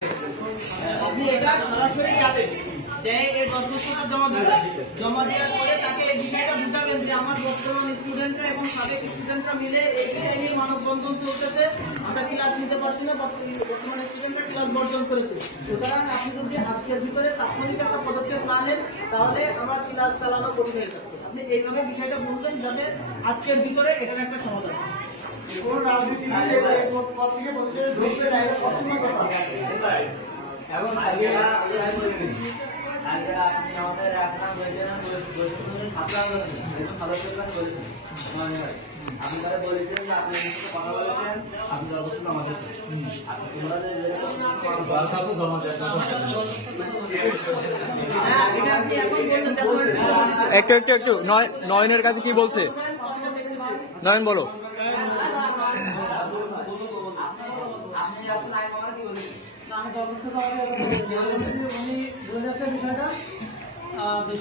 আপনি এটা সরাসরি যাবেন যে এই দরখাস্তটা জমা দেবেন, জমা দেওয়ার পরে তাকে এই বিষয়টা বুঝাবেন যে আমার বর্তমান স্টুডেন্টরা এবং সাবেক স্টুডেন্টরা মিলে এই নিয়ে মানববন্ধন চলতেছে, আমরা ক্লাস নিতে পারছি না, বর্তমান স্টুডেন্টরা ক্লাস বর্জন করেছে। সুতরাং আপনি যদি আজকের ভিতরে তাৎক্ষণিক একটা পদক্ষেপ না নেন তাহলে আমার ক্লাস চালানো কঠিন হয়ে যাচ্ছে। আপনি এইভাবে বিষয়টা বলবেন যাতে আজকের ভিতরে এটার একটা সমাধান কোন রাজনীতিবিদ পদ থেকে প্রতিষ্ঠানে ঢুকবে না, এটা সবসময় কথা। এবং আপনি আমাদের আপনি তারা বলেছেন যে আপনি কথা বলেছেন, আপনি অবশ্যই আমাদের একটু একটু একটু নয়নের কাছে কি বলছে? নয়ন বলো।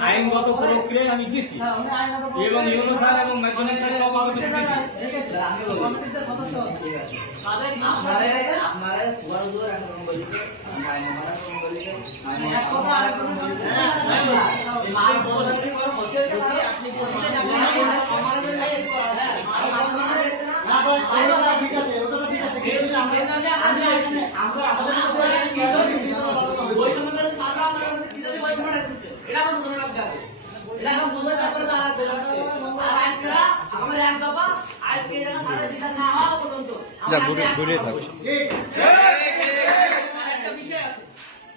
আইনগত প্রক্রিয়ায় আমি দিচ্ছি এবং ইউনো স্যার এবং ম্যাকডোনাল্ড স্যারের অবগত আপনারা সুয়ারুদুর একরকম বলেছেন,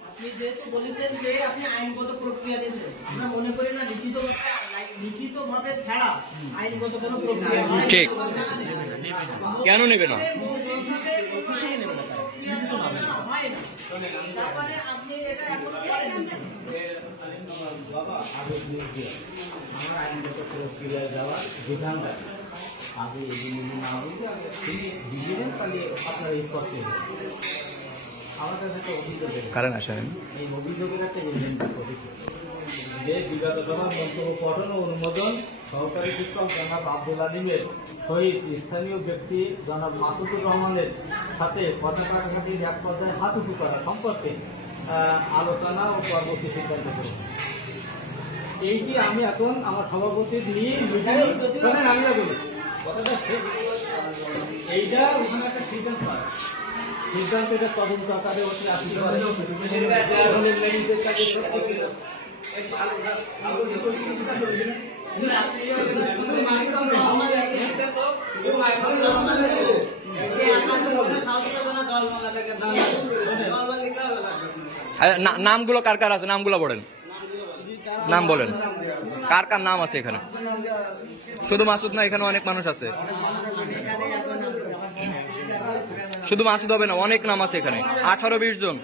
আপনি যেহেতু বলেছেন যে আপনি আইনগত প্রক্রিয়া দিয়েছেন, আমরা মনে করি না লিখিত ভাবে ছাড়া আইনগত কোনো প্রক্রিয়া ঠিক কেন নেবে না? আপনি এটা এখন করেন আমরা আইনগত প্রক্রিয়ায় যাওয়ার বিধান রাখি। আগে এগুলি না বলতে তিনি দিদিলেন তাহলে আপনার এই করতে আমার কাছে একটা অভিযোগ কারণ আসেন এই অভিযোগের একটা এজেন্ডা করেছে যে বিগত সভার মন্তব্য পঠন ও অনুমোদন সহকারী শিক্ষক জনাব আব্দুল আলিমের সহিত স্থানীয় ব্যক্তি জনাব মাসুদুর রহমানের সাথে কথা কাটাকাটির এক পর্যায়ে হাত উঁচু করা সম্পর্কে আলোচনা ও পরবর্তী সিদ্ধান্ত করব। এইটি আমি এখন আমার সভাপতির নিয়ে শোনেন, আমি বলি কথাটা ঠিক। এইটা ওখানে একটা সিদ্ধান্ত হয়, সিদ্ধান্ত এটা তদন্ত আকারে ওখানে আসতে পারে। নামগুলো কার কার আছে? নামগুলো বলেন, নাম বলেন, কার কার নাম আছে এখানে? শুধু মাসুদ না, এখানে অনেক মানুষ আছে। শুধু মাসুদ হবে না, অনেক নাম আছে এখানে, 18-20 জন।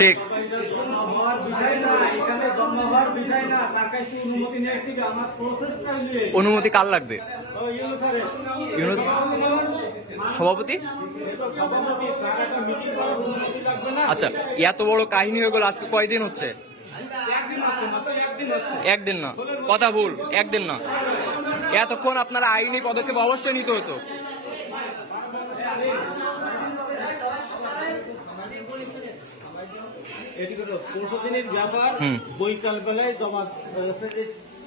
ঠিক অনুমতি কার লাগবে? সভাপতি। আচ্ছা, এত বড় কাহিনী হয়ে গেল, আজকে কয়দিন হচ্ছে? একদিন না, কথা ভুল, একদিন না। এতক্ষণ আপনারা আইনি পদক্ষেপ অবশ্যই নিতে হতো। এটি করে 15 দিনের ব্যাপার বৈকাল বেলায় জমা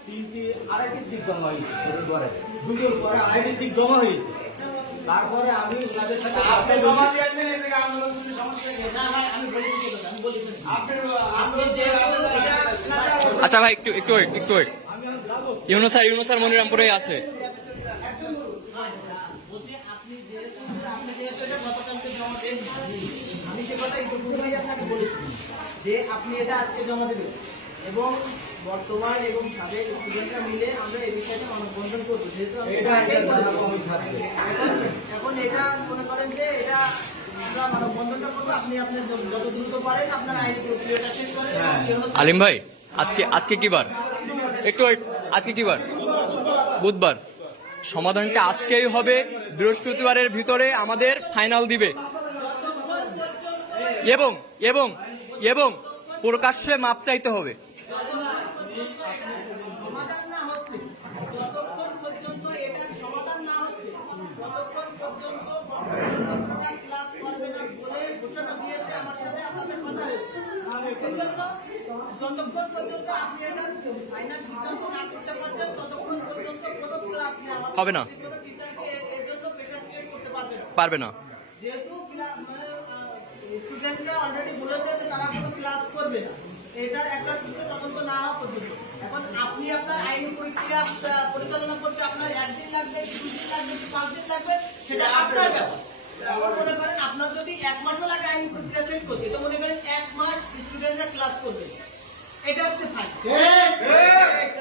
তিনটি আড়াইটির দিক জমা হয়েছে, দুটোর পরে আড়াইটির দিক জমা হয়েছে। তারপরে আমি তাদের সাথে আচ্ছা ভাই, একটু একটু একটু ইউনুসার মনিরামপুরে আছে। আমি সে কথা ইতিপূর্বেই আপনাকে বলেছি যে আপনি এটা আজকে জমা দেবেন এবং বর্তমান এবং সাবেক স্টুডেন্টরা মিলে আমরা এই বিষয়টা মানববন্ধন করবো। যেহেতু এখন এটা মনে করেন যে এটা আমরা মানববন্ধনটা করবো, আপনি আপনার যত দ্রুত পারেন আপনার আইনি প্রক্রিয়াটা শেষ করেন। আলিম ভাই, আজকে কি বার? একটু আজকে কি বার? বুধবার। সমাধানটা আজকেই হবে, বৃহস্পতিবারের ভিতরে আমাদের ফাইনাল দিবে। এবং এবং এবং প্রকাশ্যে মাপ চাইতে হবে। সমাধান না হচ্ছে, যতক্ষণ পর্যন্ত এটার সমাধান না হচ্ছে, ততক্ষণ পর্যন্ত বর্তমান ক্লাস করবে না বলে ঘোষণা দিয়েছে। আমার সাথে আপনাদের কথা হয়েছে। সেজন্য যতক্ষণ পর্যন্ত আপনি এটা ফাইনাল সিদ্ধান্ত না করতে পারছেন, ততক্ষণ পর্যন্ত কোনো ক্লাস নেওয়া হবে না। কোনো টিচারকে এর জন্য প্রেশার ক্রিয়েট করতে পারবে না। পারবে না। যেহেতু স্টুডেন্টরা অলরেডি বলেছে যে তারা কোনো ক্লাস করবে না, এটার একটা সুষ্ঠু তদন্ত না হওয়া পর্যন্ত। এখন আপনি আপনার আইনি প্রক্রিয়া পরিচালনা করতে আপনার 1 দিন লাগবে, 2 দিন লাগবে, 5 দিন লাগবে, সেটা আপনার ব্যাপার। এখন মনে করেন আপনার যদি 1 মাসও লাগে আইনি প্রক্রিয়া শেষ করতে, তো মনে করেন 1 মাস স্টুডেন্টরা ক্লাস করবে, এটা হচ্ছে ফাইন।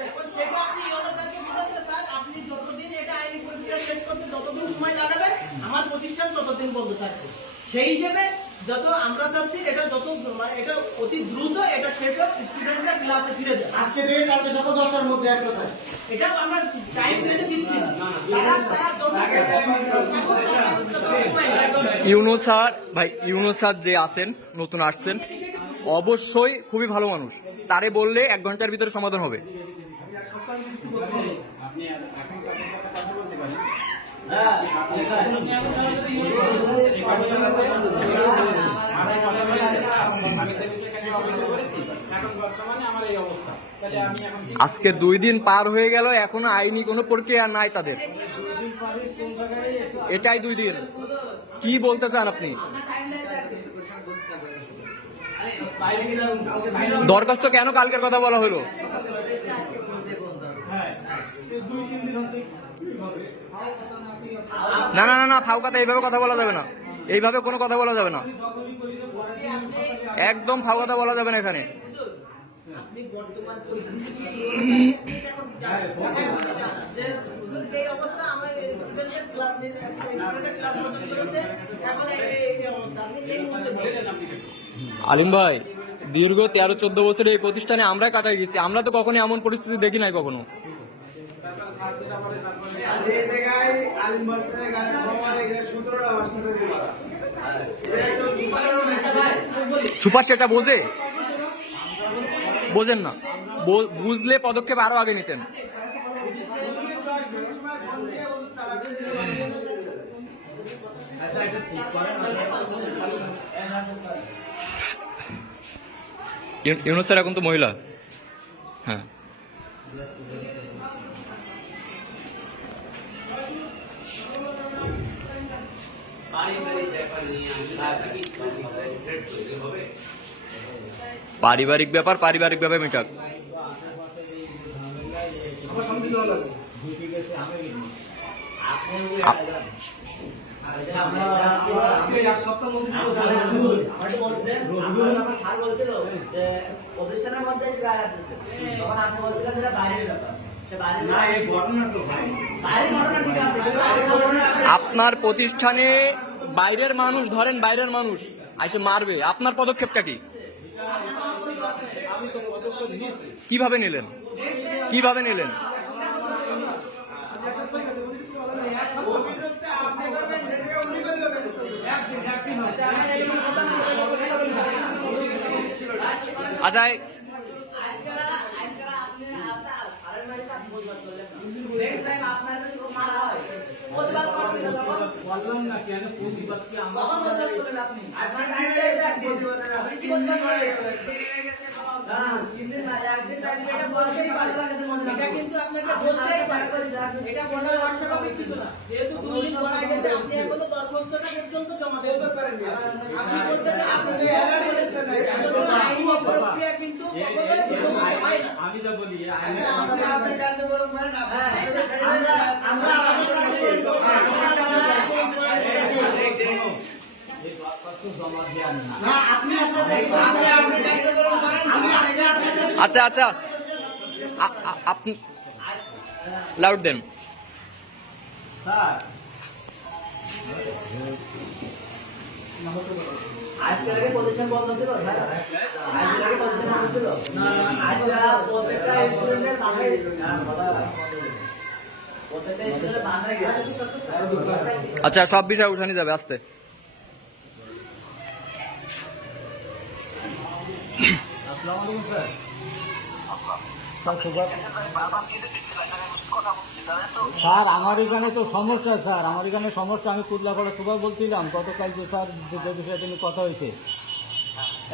এখন সেটা আপনি ইউনোসারকে বুঝাতে স্যার, আপনি যতদিন এটা আইনি প্রক্রিয়া শেষ করতে যতদিন সময় লাগাবেন, আমার প্রতিষ্ঠান ততদিন বন্ধ থাকবে। সেই হিসেবে যত আমরা চাচ্ছি এটা যত মানে এটা অতি দ্রুত এটা শেষ হোক, স্টুডেন্টরা ক্লাসে ফিরে যায়। আজকে দিয়ে কালকে সকাল 10টার মধ্যে এক কথায়। এটা আমরা টাইম প্লেনে দিচ্ছি না। তারা যত ইউনুস স্যার ভাই, ইউনুস স্যার যে আছেন, নতুন আসছেন, অবশ্যই খুবই ভালো মানুষ। তারে বললে 1 ঘন্টার ভিতরে সমাধান হবে। আপনি এখন তাদের সাথে কথা বলতে পারেন। আজকে 2 দিন পার হয়ে গেল, এখনো আইনি কোনো প্রক্রিয়া নাই তাদের। এটাই 2 দিন। কি বলতে চান আপনি? দরখাস্ত কেন কালকের কথা বলা হলো? না না না না, ফাও কথা এইভাবে কথা বলা যাবে না। এইভাবে কোনো কথা বলা যাবে না, একদম ফাও কথা বলা যাবে না এখানে। আপনি বর্তমান পরিস্থিতি এই অবস্থা আমার স্টুডেন্টের ক্লাস নিতে ক্লাস করতে এখন এই অবস্থা আপনি এই মুহূর্তে বলেন। আলিম ভাই, দীর্ঘ 13-14 বছর এই প্রতিষ্ঠানে আমরা কাটাই গেছি, আমরা তো কখনো এমন পরিস্থিতি দেখি নাই কখনো। সুপার সেটা বোঝেন না, বুঝলে পদক্ষেপ আরো আগে নিতেন। ইউনুস স্যার এখন তো মহিলা। হ্যাঁ, পারিবারিক ব্যাপার মেটাক। আপনার প্রতিষ্ঠানে বাইরের মানুষ, ধরেন বাইরের মানুষ এসে মারবে, আপনার পদক্ষেপটা কি? কিভাবে নিলেন? আচ্ছা, বললাম না কেন প্রতিবাদ কি আমরা এটা কিন্তু আপনাকে বলতেই পারে, এটা বলার আবশ্যকতা ছিল না। যেহেতু 2 দিন পর আগে যে আপনি এখনো দরখাস্তটা পর্যন্ত জমা দিতে পারেননি, আপনি বলতে যে আপনি আইনি প্রক্রিয়া কিন্তু আমি তো বলি আপনি কার্যক্রম করেন, আমরা আমাদের আচ্ছা আপনি লাউড দেন। আজকের পজিশন বন্ধ ছিল, আজকের পজিশন বন্ধ ছিল না, আজকে প্রত্যেকটা স্টুডেন্টের সামনে প্রত্যেকটা স্টুডেন্টের সামনে গেছে। আচ্ছা, সব বিষয় উঠানি যাবে আস্তে। আসসালামু আলাইকুম স্যার। স্যার সুগার স্যার আমার এখানে তো সমস্যা স্যার, আমার এখানে সমস্যা। আমি কুদলাপাড়া সুগার বলছিলাম গতকাল যে স্যার যে বিষয়টা নিয়ে কথা হয়েছে।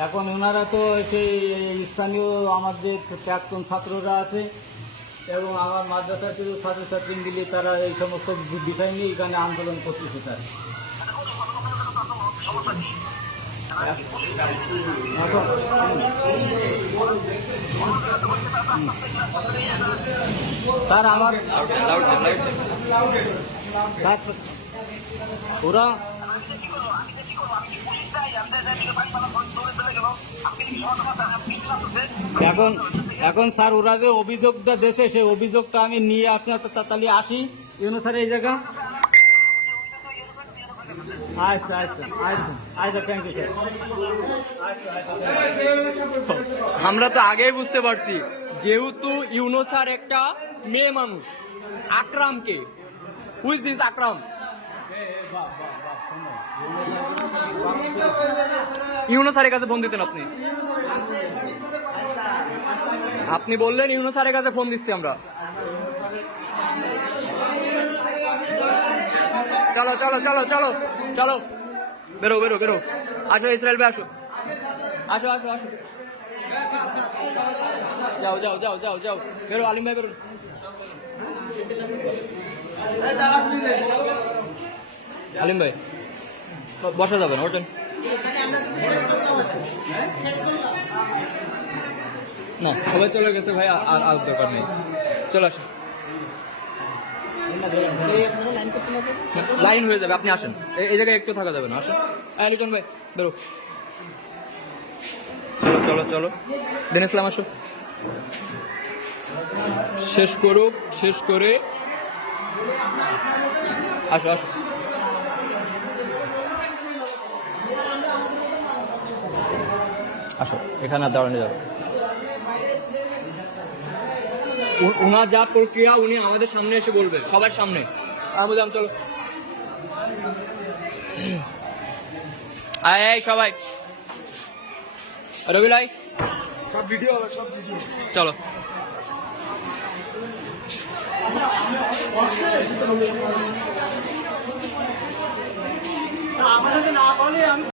এখন ওনারা তো সেই স্থানীয় আমার যে প্রাক্তন ছাত্ররা আছে এবং আমার মাদ্রাসার কিছু ছাত্রছাত্রী মিলে তারা এই সমস্ত বিষয় নিয়ে এখানে আন্দোলন করতেছে স্যার। স্যার আমার স্যার ওরা এখন এখন স্যার ওরা যে অভিযোগটা দেশে সেই অভিযোগটা আমি নিয়ে আপনার তাড়াতাড়ি আসি স্যার এই জায়গা। আচ্ছা আচ্ছা আচ্ছা আচ্ছা থ্যাংক ইউ স্যার। আমরা তো আগেই বুঝতে পারছি যেহেতু ইউনুস স্যার একটা মেয়ে মানুষ। আকরামকে হুইজ দিস আকরাম? ইউনুস স্যারের কাছে ফোন দিতেন আপনি? আপনি বললেন ইউনুস স্যারের কাছে ফোন দিচ্ছি আমরা। চলো চলো চলো চলো চলো বেরো বেরো বেরো। আসো ইসরায়েল ভাই আসো আসো আসো আসো। যাও যাও যাও যাও যাও বেরো আলিম ভাই বেরো। আলিম ভাই বসা যাবে না, ওঠেন। না সবাই চলে গেছে ভাই, আর আর দরকার নেই। চলে আসেন, লাইন হয়ে যাবে, আপনি আসেন। এই জায়গায় একটু থাকা যাবে না, আসেন। লিটন ভাই বেরো। চলো চলো চলো দিন ইসলাম আসো। শেষ করুক, শেষ করে আসো আসো। আসো এখানে দাঁড়ানো যাবে। উনার যা প্রক্রিয়া উনি আমাদের সামনে এসে বলবেন, সবার সামনে। বুঝলাম, চলো আয় আয় সবাই। রবি লাই সব ভিডিও হবে, সব ভিডিও। চলো। আমার না বলে আমি